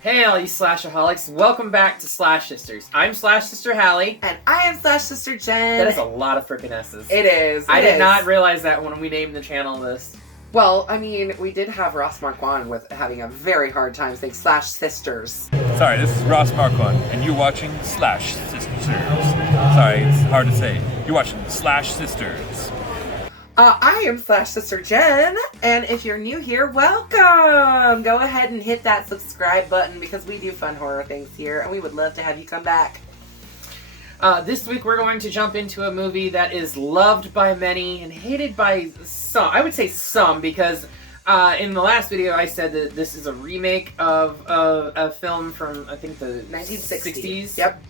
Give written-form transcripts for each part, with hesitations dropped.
Hey all you slashaholics, welcome back to Slash Sisters. I'm Slash Sister Hallie. And I am Slash Sister Jen. That is a lot of frickin' S's. It is. I did not realize that when we named the channel this. Well, I mean, we did have Ross Marquand with having a very hard time saying Slash Sisters. Sorry, this is Ross Marquand, and you're watching Slash Sisters. Sorry, it's hard to say. You're watching Slash Sisters. I am Slash Sister Jen, and if you're new here, welcome! Go ahead and hit that subscribe button because we do fun horror things here, and we would love to have you come back. This week we're going to jump into a movie that is loved by many and hated by some. I would say some because in the last video I said that this is a remake of a film from, I think, the 1960s. 60s. Yep.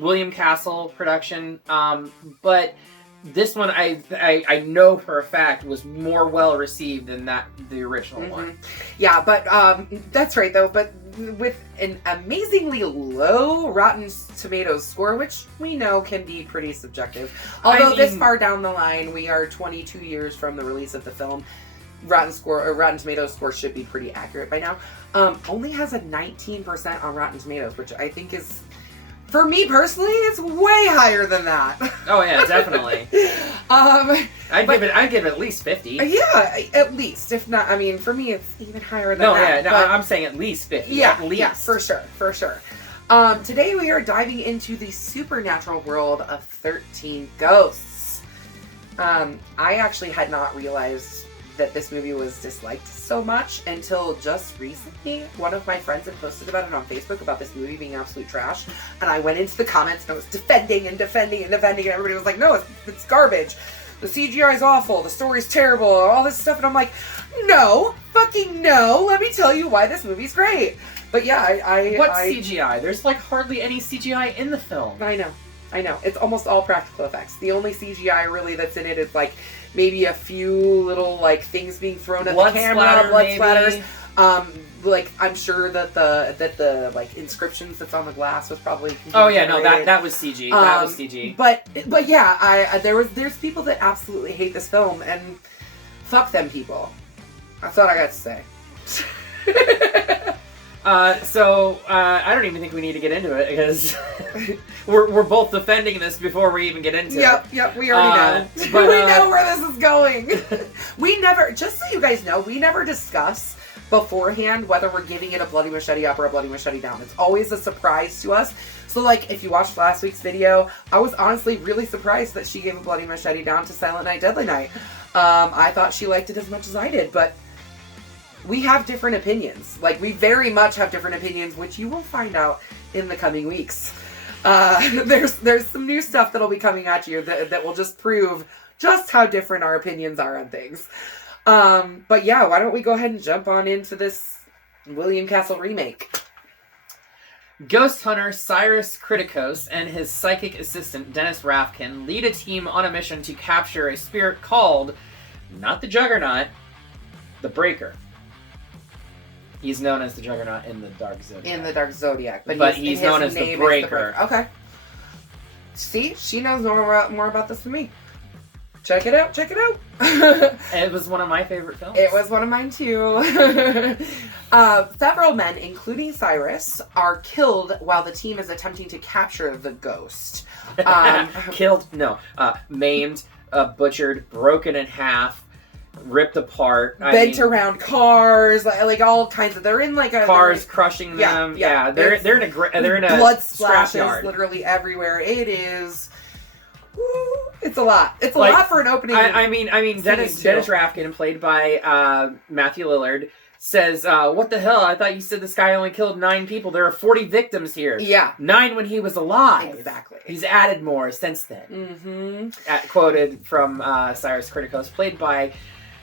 William Castle production. But this one I know for a fact was more well received than the original one. Yeah, but that's right though. But with an amazingly low Rotten Tomatoes score, which we know can be pretty subjective. Although this far down the line, we are 22 years from the release of the film. Rotten Tomatoes score should be pretty accurate by now. Only has a 19% on Rotten Tomatoes, which I think is, for me personally, it's way higher than that. Oh yeah, definitely. I'd give it at least 50. Yeah, at least. If not, I mean, for me, it's even higher than that. No, I'm saying at least 50. Yeah, at least. Yeah, for sure. Today we are diving into the supernatural world of 13 Ghosts. I actually had not realized that this movie was disliked so much until just recently. One of my friends had posted about it on Facebook about this movie being absolute trash, and I went into the comments and I was defending, and everybody was like, no, it's garbage. The CGI is awful, the story's terrible, all this stuff, and I'm like, no, fucking no, let me tell you why this movie's great. But yeah, CGI? There's like hardly any CGI in the film. I know. It's almost all practical effects. The only CGI really that's in it is like maybe a few little like things being thrown at the camera, blood splatters. Like I'm sure that the like inscriptions that's on the glass was probably. Oh yeah, no, that was CG. That was CG. But yeah, there's people that absolutely hate this film, and fuck them people. That's what I got to say. I don't even think we need to get into it because we're both defending this before we even get into it. Yep, we already know. But, we know where this is going. We never, just so you guys know, we never discuss beforehand whether we're giving it a bloody machete up or a bloody machete down. It's always a surprise to us. So like, if you watched last week's video, I was honestly really surprised that she gave a bloody machete down to Silent Night, Deadly Night. I thought she liked it as much as I did, but we have different opinions. Like, we very much have different opinions, which you will find out in the coming weeks. There's some new stuff that'll be coming at you that will just prove just how different our opinions are on things. But yeah, why don't we go ahead and jump on into this William Castle remake. Ghost hunter Cyrus Kritikos and his psychic assistant Dennis Rafkin lead a team on a mission to capture a spirit called, not the Juggernaut, the Breaker. He's known as the Juggernaut in the Dark Zodiac. But he's known as the Breaker. Okay. See? She knows more about this than me. Check it out. It was one of my favorite films. It was one of mine too. Several men, including Cyrus, are killed while the team is attempting to capture the ghost. Killed? No. Maimed, butchered, broken in half, ripped apart, bent around cars, like all kinds of. They're in like a cars crushing them. Yeah. They're in a blood splashes scrapyard. Literally everywhere. It is. It's a lot. It's a lot for an opening. I mean, Dennis Rafkin, played by Matthew Lillard, says, "What the hell? I thought you said this guy only killed 9 people. There are 40 victims here. Yeah, 9 when he was alive. Exactly. He's added more since then." Quoted from Cyrus Kritikos, played by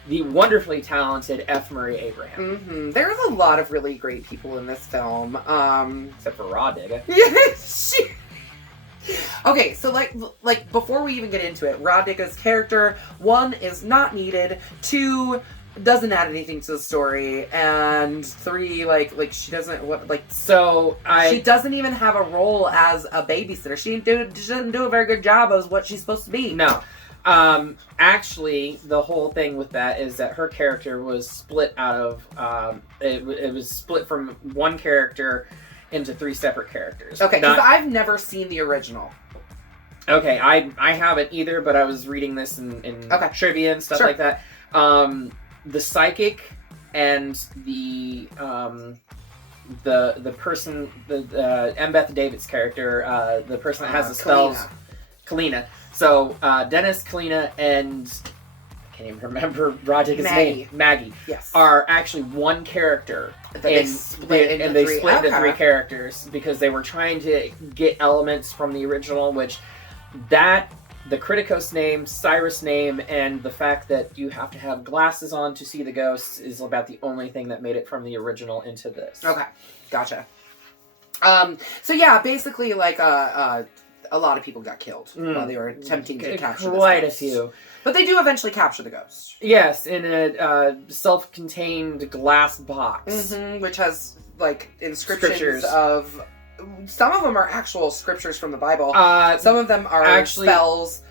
the wonderfully talented F. Murray Abraham. There's a lot of really great people in this film. Except for Raw Digga. Yeah, okay, so like before we even get into it, Raw Digga's character, 1, is not needed, 2, doesn't add anything to the story, and 3, like she doesn't she doesn't even have a role as a babysitter. She doesn't do a very good job as what she's supposed to be. No. Actually, the whole thing with that is that her character was split out of. It was split from one character into 3 separate characters. Okay, because I've never seen the original. Okay, I haven't either, but I was reading this in trivia and stuff like that. The psychic and the person, Embeth David's character, the person that has the spells, Kalina. So Dennis, Kalina, and I can't even remember Roderick's name. Maggie. Yes, are actually one character. They split into 3 characters because they were trying to get elements from the original, which the Kritikos name, Cyrus name, and the fact that you have to have glasses on to see the ghosts is about the only thing that made it from the original into this. Okay, gotcha. So yeah, basically, like a lot of people got killed while they were attempting to capture quite a few. But they do eventually capture the ghost. Yes, in a self-contained glass box, which has like inscriptions of. Some of them are actual scriptures from the Bible. Some of them are actually spells.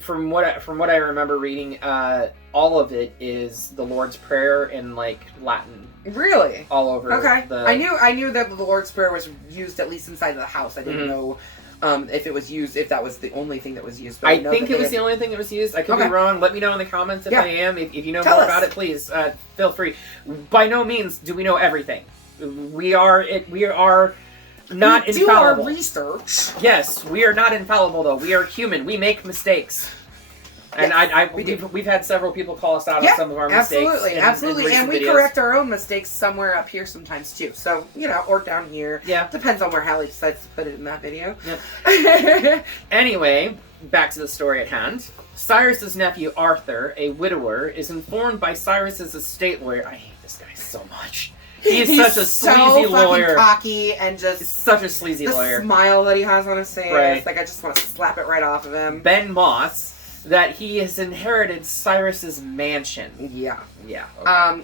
From what I remember reading, all of it is the Lord's Prayer in like Latin. Really? All over. Okay. I knew that the Lord's Prayer was used at least inside of the house. I didn't know if that was the only thing that was used. But I think it was the only thing that was used. I could be wrong. Let me know in the comments if I am. If you know more about it, please feel free. By no means do we know everything. We are not infallible. Do our research. Yes, we are not infallible though. We are human. We make mistakes. And we've had several people call us out on some of our mistakes. Absolutely. And we correct our own mistakes somewhere up here sometimes too. So, or down here. Yeah. Depends on where Hallie decides to put it in that video. Yep. Anyway, back to the story at hand. Cyrus's nephew, Arthur, a widower, is informed by Cyrus's estate lawyer. I hate this guy so much. He's such a sleazy lawyer. Cocky and just such a sleazy lawyer. The smile that he has on his face, right. Like I just want to slap it right off of him. Ben Moss, that he has inherited Cyrus's mansion. Yeah. Okay.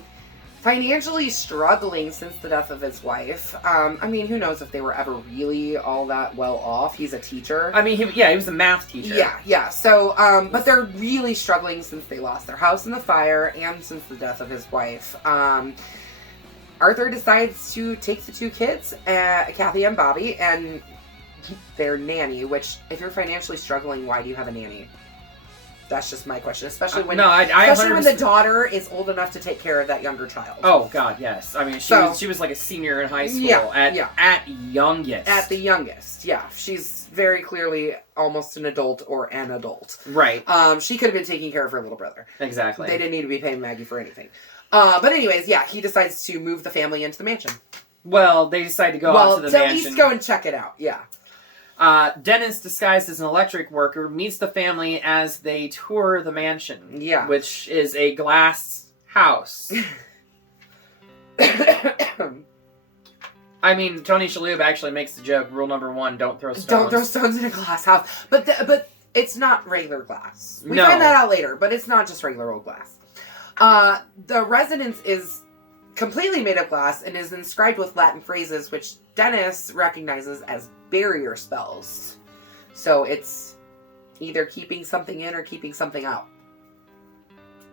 Financially struggling since the death of his wife. I mean, who knows if they were ever really all that well off. He's a teacher. I mean, he was a math teacher. Yeah. So, but they're really struggling since they lost their house in the fire and since the death of his wife. Arthur decides to take the 2 kids, Kathy and Bobby, and their nanny, which, if you're financially struggling, why do you have a nanny? That's just my question. Especially when the daughter is old enough to take care of that younger child. Oh, God, yes. I mean, she was like a senior in high school at youngest. At the youngest, yeah. She's very clearly almost an adult or an adult. Right. She could have been taking care of her little brother. Exactly. They didn't need to be paying Maggie for anything. But anyways, he decides to move the family into the mansion. Well, they decide to go out to the mansion. Well, to at least go and check it out, yeah. Dennis, disguised as an electric worker, meets the family as they tour the mansion. Yeah. Which is a glass house. I mean, Tony Shalhoub actually makes the joke, rule number 1, don't throw stones. Don't throw stones in a glass house. But it's not regular glass. We find that out later, but it's not just regular old glass. The residence is completely made of glass and is inscribed with Latin phrases, which Dennis recognizes as barrier spells. So it's either keeping something in or keeping something out.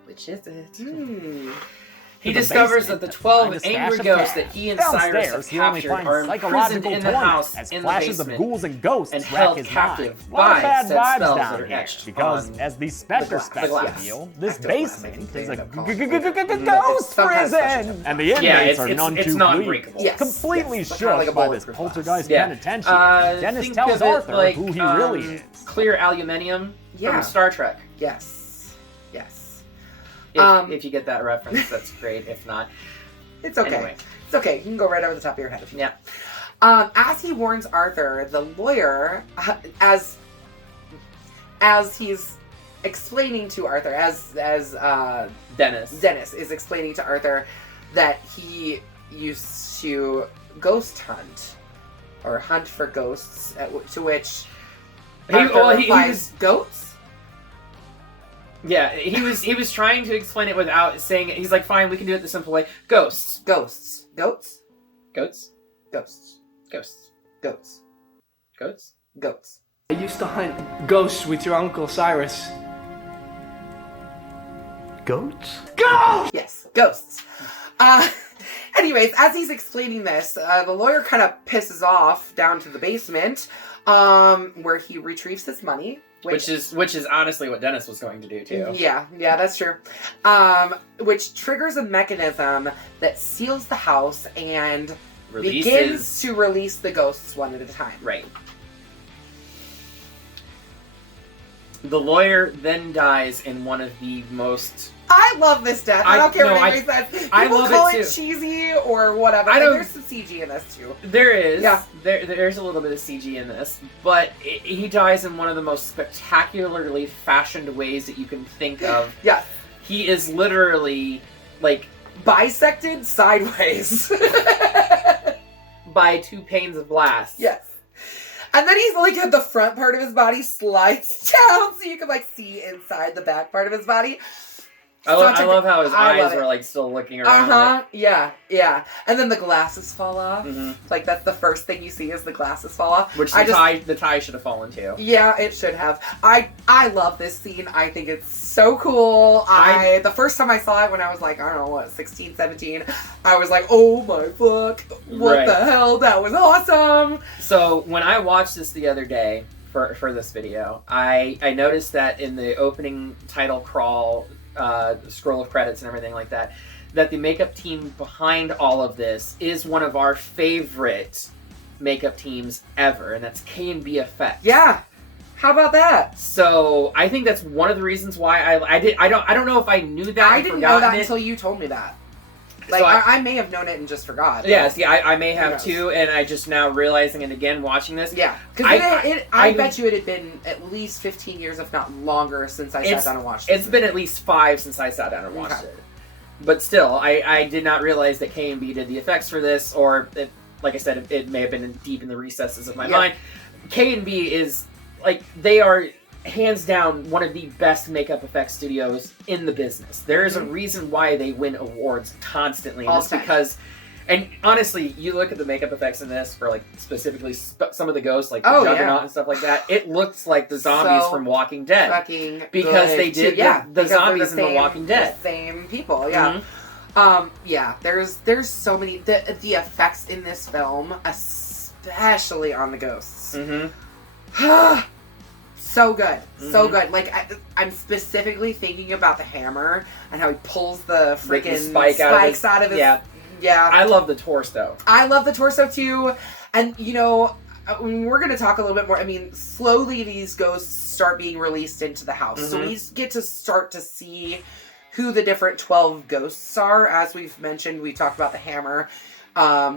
Which is it? He discovers that the 12 angry ghosts that he and Cyrus have captured are imprisoned in the house in the basement of ghouls and ghosts and held captive by said spells that are etched because, as the Spectre specs reveal, this basement is a ghost prison, and the inmates are none too bleak. Completely shook by this poltergeist penitentiary, Dennis tells Arthur who he really is. Clear aluminium from Star Trek. Yes. If you get that reference, that's great. If not, it's okay. Anyway. It's okay. You can go right over the top of your head if you want. As he warns Arthur, the lawyer, as he's explaining to Arthur, as Dennis is explaining to Arthur that he used to ghost hunt or hunt for ghosts, to which Arthur replies, goats? Yeah, he was trying to explain it without saying it. He's like, fine, we can do it the simple way. Ghosts. Goats. Goats? Goats? Ghosts. Ghosts. Goats. Goats? Goats. I used to hunt ghosts with your Uncle Cyrus. Goats? Ghosts! Yes, ghosts. Anyways, as he's explaining this, the lawyer kind of pisses off down to the basement, where he retrieves his money. Which is honestly what Dennis was going to do too. Yeah, that's true. Which triggers a mechanism that seals the house and begins to release the ghosts one at a time. Right. The lawyer then dies in one of the most... I love this death. I don't care what anybody says. I People love call it it cheesy or whatever. There's some CG in this too. There is. Yeah. There's a little bit of CG in this. But he dies in one of the most spectacularly fashioned ways that you can think of. Yeah. He is literally, like... bisected sideways. by 2 panes of glass. Yes. And then he's like, the front part of his body slides down so you can like see inside the back part of his body. I love how his eyes are like still looking around. Yeah. And then the glasses fall off. Mm-hmm. Like that's the first thing you see is the glasses fall off. Which the tie should have fallen too. Yeah, it should have. I love this scene. I think it's so cool. The first time I saw it when I was like, I don't know, 16, 17, I was like, oh my fuck. What the hell? That was awesome. So when I watched this the other day for this video, I noticed that in the opening title crawl, scroll of credits and everything like that, that the makeup team behind all of this is one of our favorite makeup teams ever, and that's K&B Effects. Yeah. How about that? So I think that's one of the reasons why I don't know if I knew that. I didn't know that until you told me that. Like, so I may have known it and just forgot. Yeah, see, I may have too, and I just now realizing it again watching this. Yeah, because I bet you it had been at least 15 years, if not longer, since I sat down and watched it. It's been at least 5 since I sat down and watched it. But still, I did not realize that K&B did the effects for this, or, like I said, it may have been deep in the recesses of my mind. K&B is, like, they are... hands down one of the best makeup effects studios in the business. There is a reason why they win awards constantly. And it's because, and honestly, you look at the makeup effects in this for like specifically some of the ghosts, like the Juggernaut and stuff like that. It looks like the zombies from Walking Dead because they did the zombies in The Walking Dead. The same people, There's so many the effects in this film, especially on the ghosts. So good. So good. Like, I'm specifically thinking about the hammer and how he pulls the freaking spikes out of his... Yeah. I love the torso. I love the torso, too. And, you know, we're going to talk a little bit more. I mean, slowly these ghosts start being released into the house. So we get to start to see who the different 12 ghosts are. As we've mentioned, we talked about the hammer.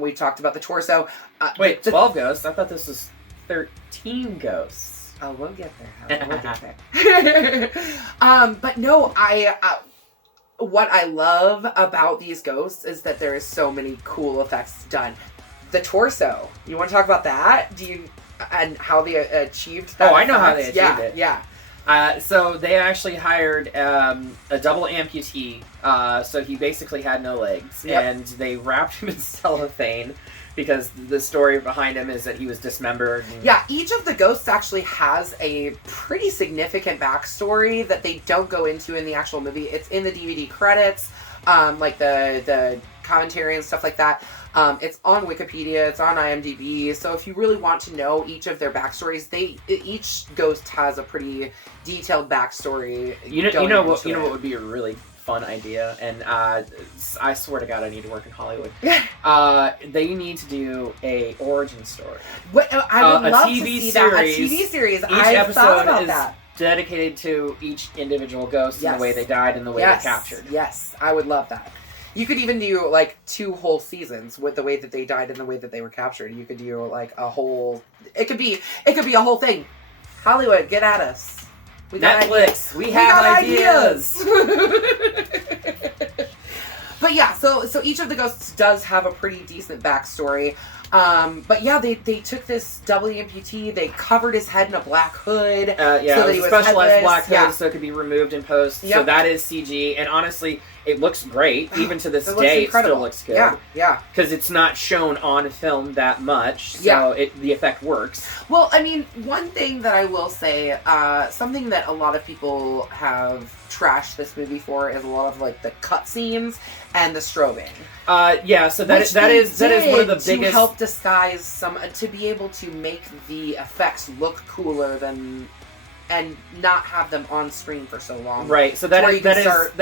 We talked about the torso. Wait, 12 ghosts? I thought this was 13 ghosts. Oh, we'll get there. We'll get there. But no, what I love about these ghosts is that there is so many cool effects done. The torso. You want to talk about that? And how they achieved that? Oh, I know how they achieved it. Yeah. So they actually hired a double amputee. So he basically had no legs, and they wrapped him in cellophane. Because the story behind him is that he was dismembered. Yeah, each of the ghosts actually has a pretty significant backstory that they don't go into in the actual movie. It's in the DVD credits, like the commentary and stuff like that. It's on Wikipedia, it's on IMDb. So if you really want to know each of their backstories, each ghost has a pretty detailed backstory. You know what would be a really fun idea, and I swear to God, I need to work in Hollywood. They need to do a origin story. I would love to see that. A TV series. Each episode is dedicated to each individual ghost and the way they died and the way they captured. Yes, I would love that. You could even do like 2 whole seasons with the way that they died and the way that they were captured. You could do like a whole. It could be a whole thing. Hollywood, get at us. We Netflix, we have ideas. But yeah, so each of the ghosts does have a pretty decent backstory. But yeah, they took this double amputee, they covered his head in a black hood. So that it was a specialized black hood so it could be removed in post. Yep. So that is CG. And honestly, It looks great. Even to this day, it still looks good. Yeah. Because it's not shown on film that much, so the effect works. Well, I mean, one thing that I will say, something that a lot of people have trashed this movie for is a lot of like the cutscenes and the strobing. So that is one of the biggest, to help disguise to be able to make the effects look cooler than. And not have them on screen for so long. Right. So that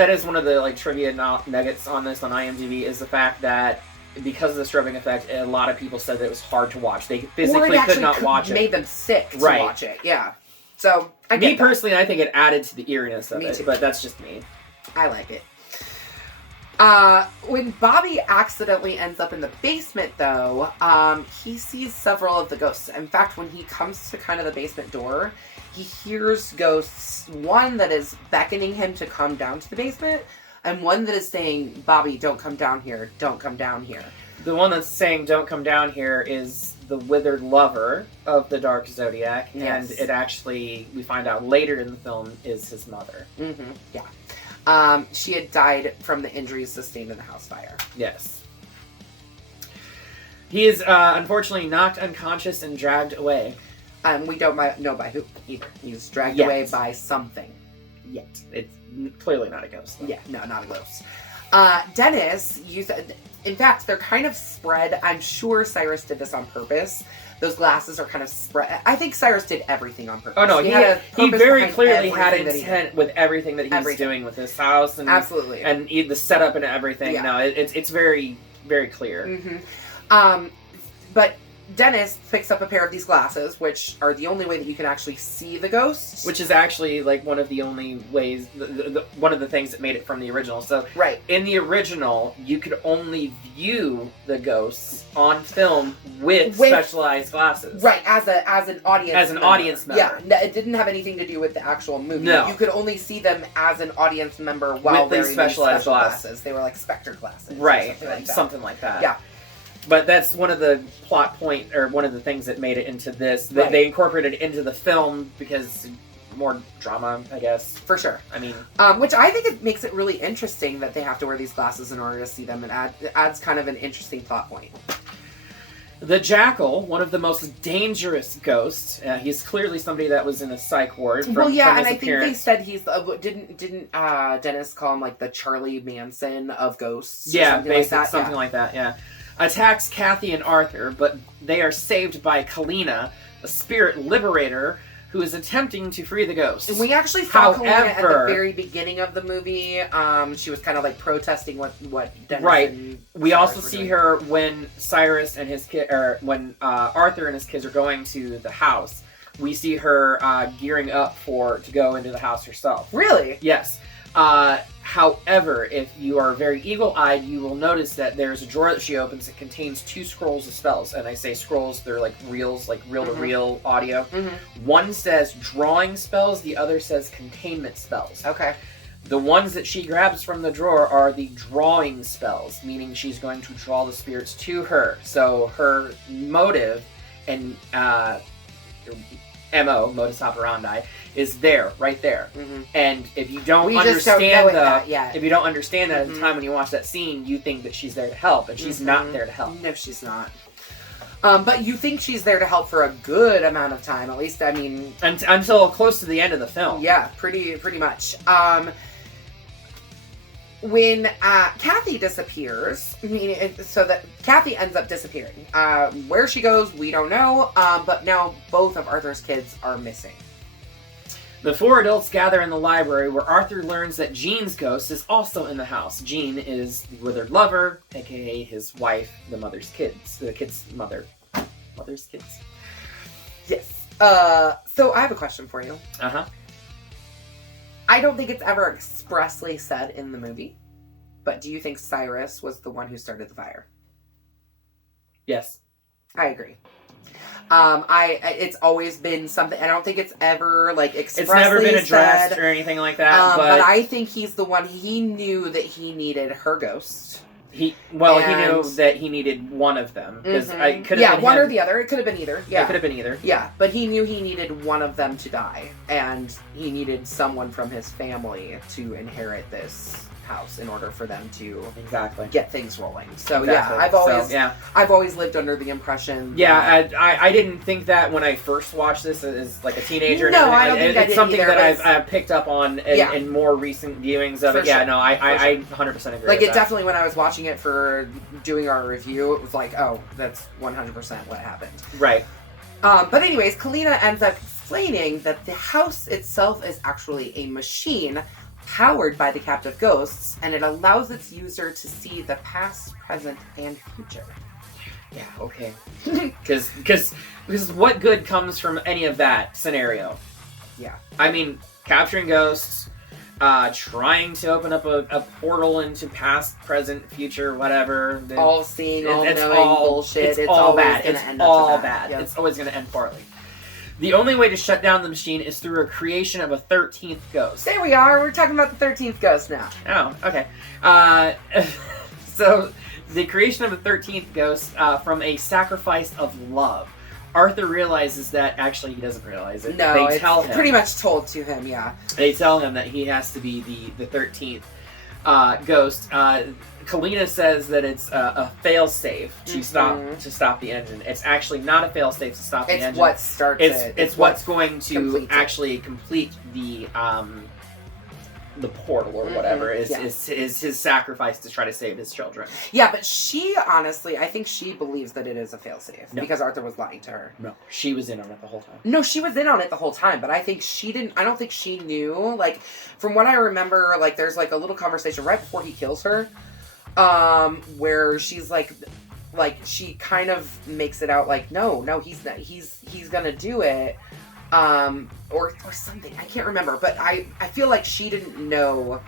is one of the like trivia nuggets on this on IMDb is the fact that because of the strobing effect, a lot of people said that it was hard to watch. They physically could not watch it. Made them sick to watch it. Yeah. So me personally, I think it added to the eeriness of it, but that's just me. I like it. When Bobby accidentally ends up in the basement, though, he sees several of the ghosts. In fact, when he comes to kind of the basement door, he hears ghosts, one that is beckoning him to come down to the basement, and one that is saying, Bobby, don't come down here, don't come down here. The one that's saying, don't come down here is the withered lover of the Dark Zodiac, and it actually, we find out later in the film, is his mother. Mm-hmm. Yeah. She had died from the injuries sustained in the house fire. Yes. He is, unfortunately, knocked unconscious and dragged away. We don't know by who either. He's dragged away by something. Yet. It's clearly not a ghost, though. Yeah, no, not a ghost. Dennis, in fact, they're kind of spread. I'm sure Cyrus did this on purpose. Those glasses are kind of spread. I think Cyrus did everything on purpose. Oh, no, he very clearly had intent with everything that he was doing with this house. And, absolutely. And the setup and everything. Yeah. No, it's very, very clear. Mm-hmm. But Dennis picks up a pair of these glasses, which are the only way that you can actually see the ghosts. Which is actually like one of the only ways, one of the things that made it from the original. So, in the original, you could only view the ghosts on film with specialized glasses. Right, as an audience. As an audience member. Yeah, it didn't have anything to do with the actual movie. No. You could only see them as an audience member while wearing these specialized glasses. They were like spectral glasses. Right, something like that. Yeah. But that's one of the plot point, or one of the things that made it into this. They incorporated it into the film because more drama, I guess. For sure. I mean... which I think it makes it really interesting that they have to wear these glasses in order to see them, and it adds kind of an interesting plot point. The Jackal, one of the most dangerous ghosts. He's clearly somebody that was in a psych ward. From and I think they said he's didn't Dennis call him like the Charlie Manson of ghosts? Yeah, basically something like that. Yeah. Attacks Kathy and Arthur, but they are saved by Kalina, a spirit liberator who is attempting to free the ghosts. And we actually saw Kalina at the very beginning of the movie. She was kind of like protesting what Dennis and we Cyrus also see her when Cyrus and his kid, or when Arthur and his kids are going to the house. We see her gearing up to go into the house herself. Really? Yes. However, if you are very eagle-eyed, you will notice that there's a drawer that she opens that contains 2 scrolls of spells. And I say scrolls, they're like reels, like reel-to-reel audio. Mm-hmm. One says drawing spells, the other says containment spells. Okay. The ones that she grabs from the drawer are the drawing spells, meaning she's going to draw the spirits to her. So her motive and MO, modus operandi, is right there. Mm-hmm. And if you don't understand if you don't understand that at the time when you watch that scene, you think that she's there to help, and she's not there to help. No, she's not. But you think she's there to help for a good amount of time, at least, I mean... Until close to the end of the film. Yeah, pretty much. When Kathy disappears, Kathy ends up disappearing. Where she goes, we don't know, but now both of Arthur's kids are missing. The 4 adults gather in the library where Arthur learns that Jean's ghost is also in the house. Jean is the withered lover, aka his wife, the mother's kids. The kids' mother. Mother's kids. Yes. So I have a question for you. Uh-huh. I don't think it's ever expressly said in the movie, but do you think Cyrus was the one who started the fire? Yes. I agree. It's always been something. I don't think it's ever like expressly said. It's never been addressed or anything like that. But I think he's the one. He knew that he needed her ghost. He knew that he needed one of them because it could have been one him. Or the other. It could have been either. Yeah, it could have been either. Yeah, but he knew he needed one of them to die, and he needed someone from his family to inherit this house in order for them to exactly get things rolling. So exactly. I've always lived under the impression. Yeah, I didn't think that when I first watched this as like a teenager. No, I don't think it's something either, that I've picked up on in more recent viewings of it. Sure. Yeah, no, I 100% agree. Like with it definitely when I was watching it for doing our review, it was like, oh, that's 100% what happened. Right. But anyways, Kalina ends up explaining that the house itself is actually a machine powered by the captive ghosts, and it allows its user to see the past, present, and future. Yeah, okay. Because what good comes from any of that scenario? Yeah. I mean, capturing ghosts, trying to open up a portal into past, present, future, whatever. All seeing, all knowing bullshit. It's all bad. It's all bad. Yep. It's always going to end poorly. The only way to shut down the machine is through a creation of a 13th ghost. There we are. We're talking about the 13th ghost now. Oh, okay. So, the creation of a 13th ghost from a sacrifice of love. Arthur realizes that, actually he doesn't realize it. No, they tell him. Pretty much told to him, yeah. They tell him that he has to be the 13th ghost. Kalina says that it's a fail-safe to stop the engine. It's actually not a fail-safe to stop the engine. It's what starts it. It's what's going to actually complete the portal or whatever is his sacrifice to try to save his children. Yeah, but she honestly, I think she believes that it is a failsafe because Arthur was lying to her. No, she was in on it the whole time. No, she was in on it the whole time, but I think she didn't. I don't think she knew. Like, from what I remember, like there's like a little conversation right before he kills her, where she's like she kind of makes it out like no, he's not. He's gonna do it. Or something. I can't remember, but I feel like she didn't know.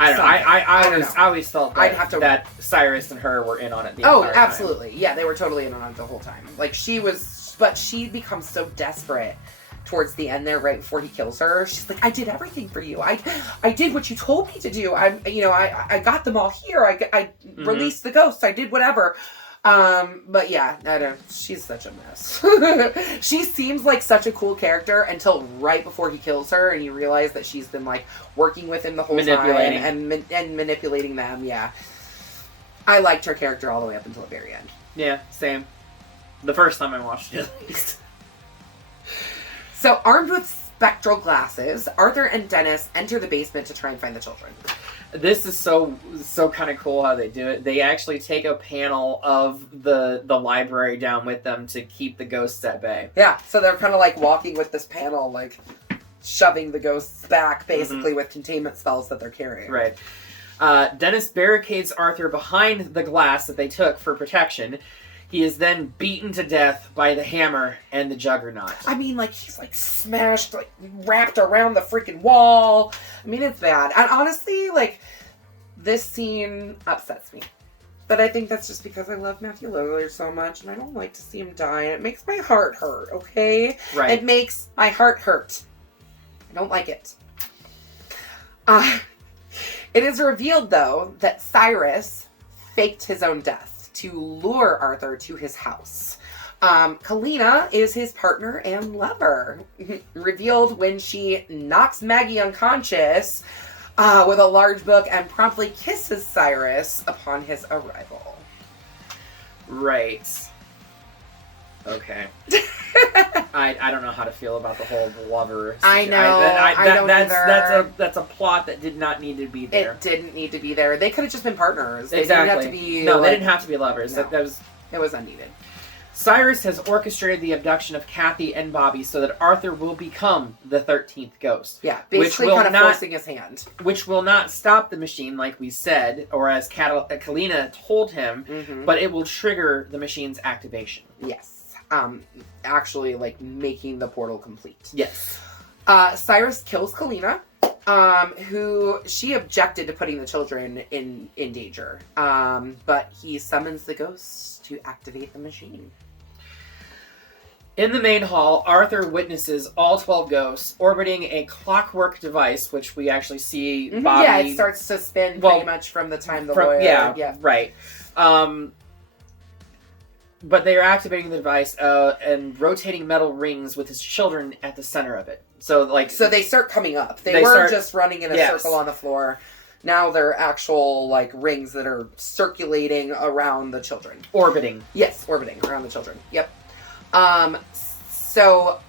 I don't know. I always felt that, I'd have to... that Cyrus and her were in on it the entire time. Absolutely. Yeah, they were totally in on it the whole time. Like, she was... But she becomes so desperate towards the end there, right before he kills her. She's like, I did everything for you. I did what you told me to do. I got them all here. I released the ghosts. I did whatever. But yeah, I don't. She's such a mess. She seems like such a cool character until right before he kills her, and you realize that she's been like working with him the whole time and manipulating them. Yeah, I liked her character all the way up until the very end. Yeah, same. The first time I watched it, at least. So, armed with spectral glasses, Arthur and Dennis enter the basement to try and find the children. This is so kind of cool how they do it. They actually take a panel of the library down with them to keep the ghosts at bay. Yeah, so they're kind of like walking with this panel, like shoving the ghosts back, basically, with containment spells that they're carrying. Right. Dennis barricades Arthur behind the glass that they took for protection. He is then beaten to death by the hammer and the juggernaut. I mean, like, he's, like, smashed, like, wrapped around the freaking wall. I mean, it's bad. And honestly, like, this scene upsets me. But I think that's just because I love Matthew Lillard so much, and I don't like to see him die, and it makes my heart hurt, okay? Right. It makes my heart hurt. I don't like it. It is revealed, though, that Cyrus faked his own death to lure Arthur to his house. Kalina is his partner and lover. Revealed when she knocks Maggie unconscious with a large book and promptly kisses Cyrus upon his arrival. Right. Okay. I don't know how to feel about the whole lover situation. I know. That's a plot that did not need to be there. It didn't need to be there. They could have just been partners. Exactly. They didn't have to be. They didn't have to be lovers. No. It was unneeded. Cyrus has orchestrated the abduction of Kathy and Bobby so that Arthur will become the 13th ghost. Yeah, basically kind of forcing his hand. Which will not stop the machine, like we said, or as Kalina told him, but it will trigger the machine's activation. Yes. Actually, like, making the portal complete. Yes. Cyrus kills Kalina, who she objected to putting the children in danger. But he summons the ghosts to activate the machine. In the main hall, Arthur witnesses all 12 ghosts orbiting a clockwork device, which we actually see Bobby... Yeah, it starts to spin pretty much from the time the lawyer... Yeah, right. but they are activating the device and rotating metal rings with his children at the center of it. So they start coming up. They were just running in a circle on the floor. Now they're actual rings that are circulating around the children. Orbiting. Yes, orbiting around the children. Yep. So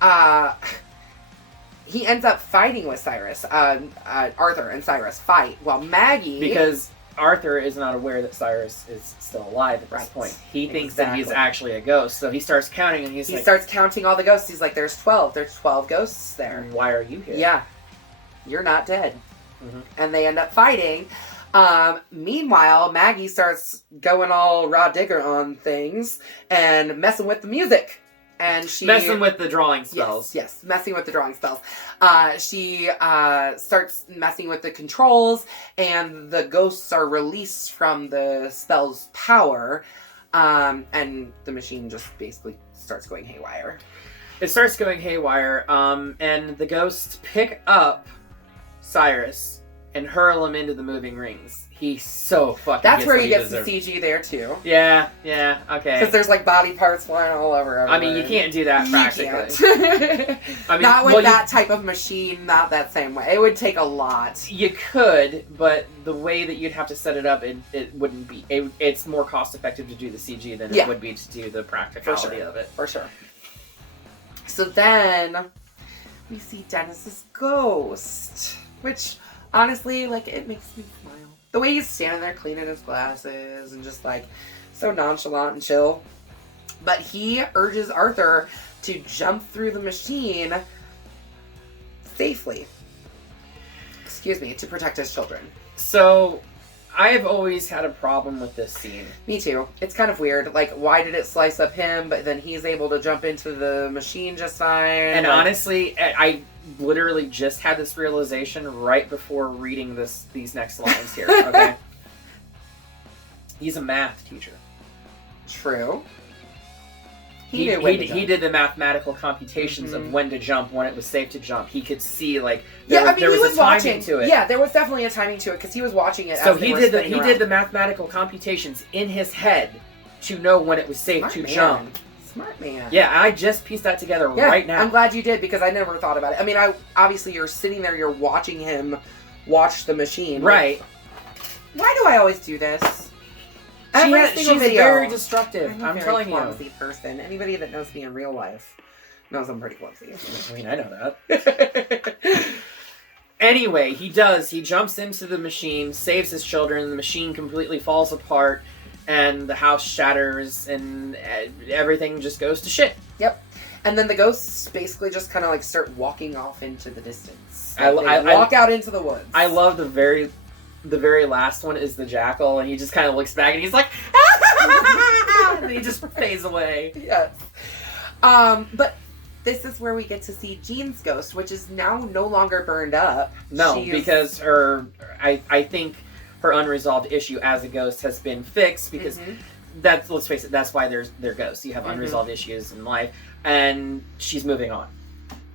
he ends up fighting with Cyrus. Arthur and Cyrus fight while Maggie... Because Arthur is not aware that Cyrus is still alive at this point. He thinks that he's actually a ghost. So he starts counting and he starts counting all the ghosts. He's like, there's 12. There's 12 ghosts there. Why are you here? Yeah. You're not dead. Mm-hmm. And they end up fighting. Meanwhile, Maggie starts going all raw digger on things and messing with the music. And she... Messing with the drawing spells. Yes, messing with the drawing spells. She starts messing with the controls, and the ghosts are released from the spell's power, and the machine just basically starts going haywire. It starts going haywire, and the ghosts pick up Cyrus and hurl him into the moving rings. He's so fucking... That's where he gets the CG there, too. Yeah, okay. Because there's, body parts flying all over everywhere. I mean, you can't do that practically. I mean, not with that type of machine, not that same way. It would take a lot. You could, but the way that you'd have to set it up, it wouldn't be... It's more cost-effective to do the CG than it would be to do the practicality of it. For sure. So then, we see Dennis's ghost, which, honestly, it makes me smile. The way he's standing there cleaning his glasses and just so nonchalant and chill. But he urges Arthur to jump through the machine safely. Excuse me, to protect his children. So, I have always had a problem with this scene. Me too. It's kind of weird. Why did it slice up him, but then he's able to jump into the machine just fine? And honestly, I literally just had this realization right before reading these next lines here, okay? He's a math teacher. True. He did the mathematical computations of when to jump, when it was safe to jump. He could see there was a timing to it. Yeah, there was definitely a timing to it because he was watching it. So he did the mathematical computations in his head to know when it was safe to jump. Smart man. Yeah, I just pieced that together right now. I'm glad you did because I never thought about it. I mean, obviously you're sitting there, you're watching him watch the machine. Right. Why do I always do this? She's very destructive. I'm telling you. I'm a clumsy person. Anybody that knows me in real life knows I'm pretty clumsy. I mean, I know that. Anyway, he jumps into the machine, saves his children, the machine completely falls apart, and the house shatters, and everything just goes to shit. Yep. And then the ghosts basically just kind of start walking off into the distance. I walk out into the woods. I love the very last one is the jackal, and he just kind of looks back and he's like, and he just fades away. Yes. But this is where we get to see Jean's ghost, which is now no longer burned up. No, because I think her unresolved issue as a ghost has been fixed because let's face it, that's why they're ghosts. You have unresolved issues in life, and she's moving on.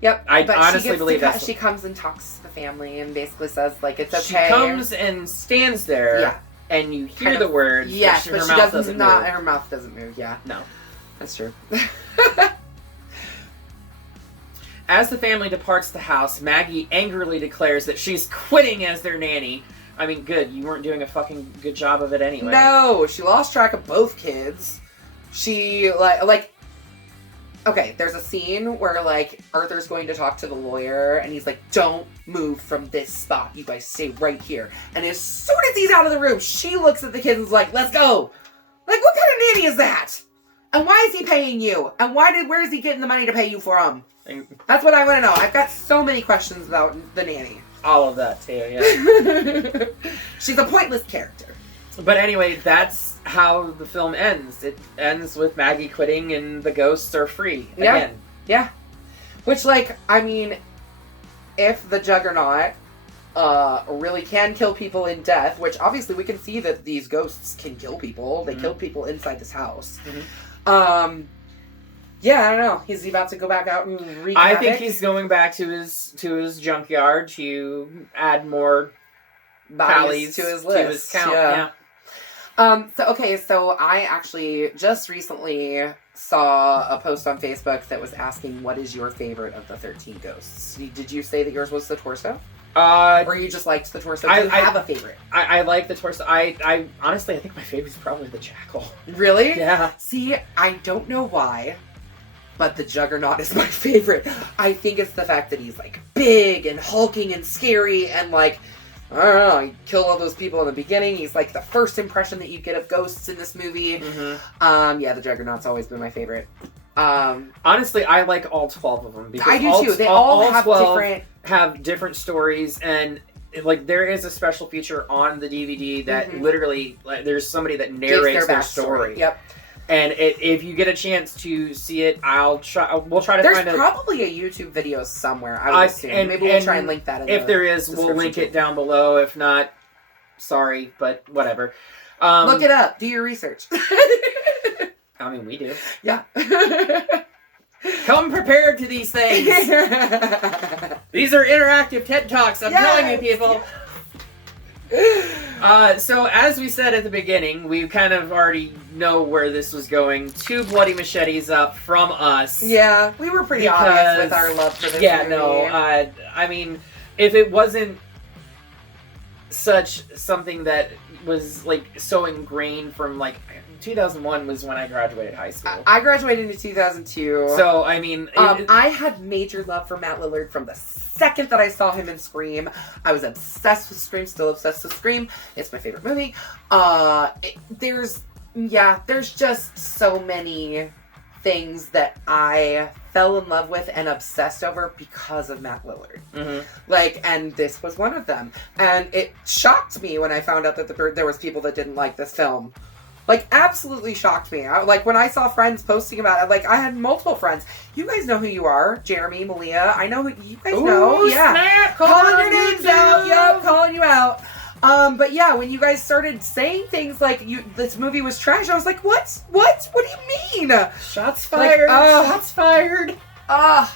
Yep. I honestly believe that she comes and talks to the family and basically says it's okay. She comes and stands there, and you hear the words. Yes, but her mouth doesn't move. Her mouth doesn't move. Yeah. No, that's true. As the family departs the house, Maggie angrily declares that she's quitting as their nanny. I mean, good. You weren't doing a fucking good job of it anyway. No, she lost track of both kids. She, okay, there's a scene where, Arthur's going to talk to the lawyer, and he's like, don't move from this spot. You guys stay right here. And as soon as he's out of the room, she looks at the kids and is like, let's go. What kind of nanny is that? And why is he paying you? And where is he getting the money to pay you for him? That's what I want to know. I've got so many questions about the nanny. All of that, too, yeah. She's a pointless character. But anyway, that's how the film ends. It ends with Maggie quitting and the ghosts are free again. Yeah. Which, I mean, if the Juggernaut really can kill people in death, which obviously we can see that these ghosts can kill people. They killed people inside this house. Yeah, I don't know. Is he about to go back out and wreak havoc? I think he's going back to his junkyard to add more bodies to his list. To his count. Yeah. So I actually just recently saw a post on Facebook that was asking, what is your favorite of the 13 Ghosts? Did you say that yours was the torso? Or you just liked the torso? Do you have a favorite? I like the torso. I honestly, I think my favorite is probably the Jackal. Really? Yeah. See, I don't know why, but the Juggernaut is my favorite. I think it's the fact that he's, like, big and hulking and scary and, like, I don't know, he killed all those people in the beginning. He's, like, the first impression that you get of ghosts in this movie. Mm-hmm. Yeah, the Juggernaut's always been my favorite. Honestly, I like all 12 of them. Because I do, too. They all have different stories, and like there is a special feature on the DVD that literally, like, there's somebody that narrates their story. Yep. And if you get a chance to see it, we'll try to find it. There's probably a YouTube video somewhere, I would assume. And maybe we'll try and link that in if there is, we'll link it down below. If not, sorry, but whatever. Look it up. Do your research. I mean, we do. Yeah. Come prepared to these things. These are interactive TED Talks. I'm telling you, people. So as we said at the beginning, we kind of already know where this was going. 2 bloody machetes up from us. Yeah, we were pretty obvious with our love for this movie. I mean, if it wasn't something that was like so ingrained from like 2001 was when I graduated high school. I graduated in 2002. So, I mean... I had major love for Matt Lillard from the second that I saw him in Scream. I was obsessed with Scream, still obsessed with Scream. It's my favorite movie. There's just so many things that I fell in love with and obsessed over because of Matt Lillard. Mm-hmm. And this was one of them. And it shocked me when I found out that there was people that didn't like this film. Absolutely shocked me. When I saw friends posting about it, I had multiple friends. You guys know who you are. Jeremy, Malia. I know who you guys know. Yeah. Snap! Calling your names out. Yep, calling you out. But yeah, when you guys started saying things like this movie was trash, I was like, what? What? What do you mean? Shots fired. Shots fired. I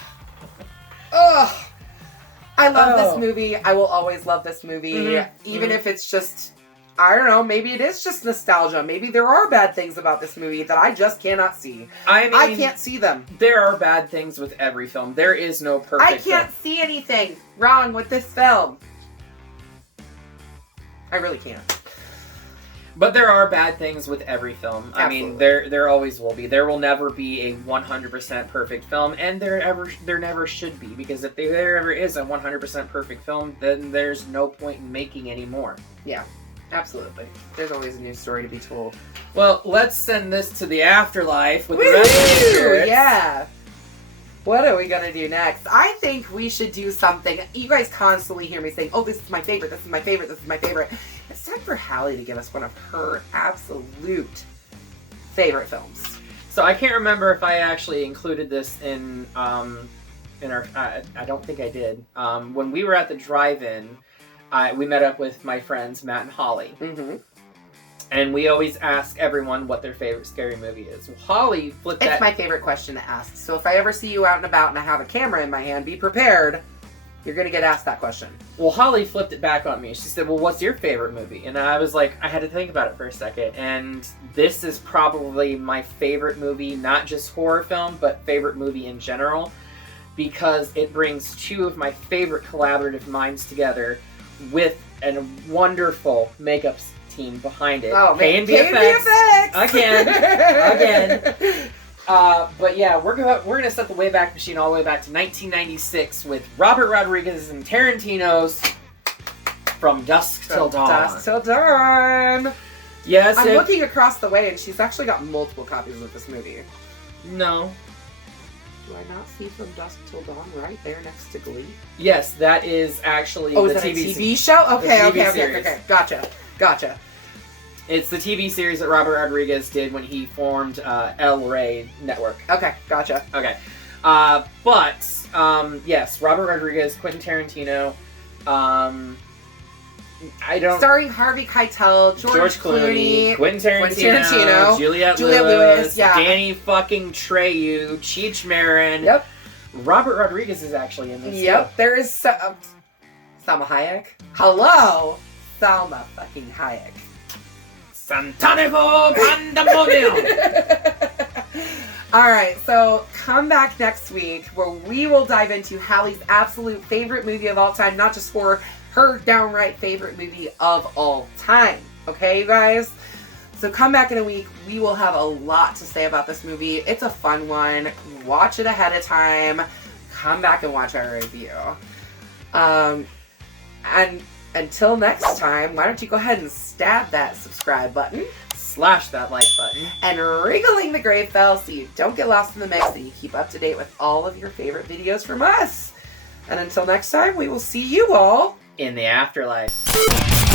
love this movie. I will always love this movie. Even if it's just... I don't know, maybe it is just nostalgia. Maybe there are bad things about this movie that I just cannot see. I can't see them. There are bad things with every film. There is no perfect film. I can't see anything wrong with this film. I really can't. But there are bad things with every film. Absolutely. I mean, there always will be. There will never be a 100% perfect film, and there never should be, because if there ever is a 100% perfect film, then there's no point in making any more. Yeah. Absolutely. There's always a new story to be told. Well, let's send this to the afterlife with the rest of the spirits. Yeah. What are we going to do next? I think we should do something. You guys constantly hear me saying, oh, this is my favorite, this is my favorite, this is my favorite. It's time for Hallie to give us one of her absolute favorite films. So I can't remember if I actually included this in our... I don't think I did. When we were at the drive-in... we met up with my friends, Matt and Holly. Mm-hmm. And we always ask everyone what their favorite scary movie is. Well, Holly flipped that... It's my favorite question to ask. So if I ever see you out and about and I have a camera in my hand, be prepared. You're going to get asked that question. Well, Holly flipped it back on me. She said, well, what's your favorite movie? And I was like, I had to think about it for a second. And this is probably my favorite movie, not just horror film, but favorite movie in general. Because it brings 2 of my favorite collaborative minds together with a wonderful makeup team behind it. Oh, man. KNBFX. Again. But yeah, we're gonna set the Wayback Machine all the way back to 1996 with Robert Rodriguez and Tarantino's From Dusk Till Dawn. Dusk Till Dawn. Yes. I'm looking across the way, and she's actually got multiple copies of this movie. No. Do I not see From Dusk Till Dawn right there next to Glee? Yes, that is actually the TV show? Okay. Gotcha. It's the TV series that Robert Rodriguez did when he formed El Rey Network. Okay, gotcha. Okay. Yes, Robert Rodriguez, Quentin Tarantino, Starring Harvey Keitel, George Clooney, Quentin Tarantino, Juliette Lewis, Danny fucking Trejo, Cheech Marin. Yep. Robert Rodriguez is actually in this. Yep. There is Salma Hayek. Hello, Salma fucking Hayek. Santanico Pandemonium! Alright, so come back next week where we will dive into Hallie's absolute favorite movie of all time, not just for her downright favorite movie of all time. Okay, you guys? So come back in a week. We will have a lot to say about this movie. It's a fun one. Watch it ahead of time. Come back and watch our review. And until next time, why don't you go ahead and stab that subscribe button. Slash that like button. And wriggling the grave bell so you don't get lost in the mix and you keep up to date with all of your favorite videos from us. And until next time, we will see you all in the afterlife.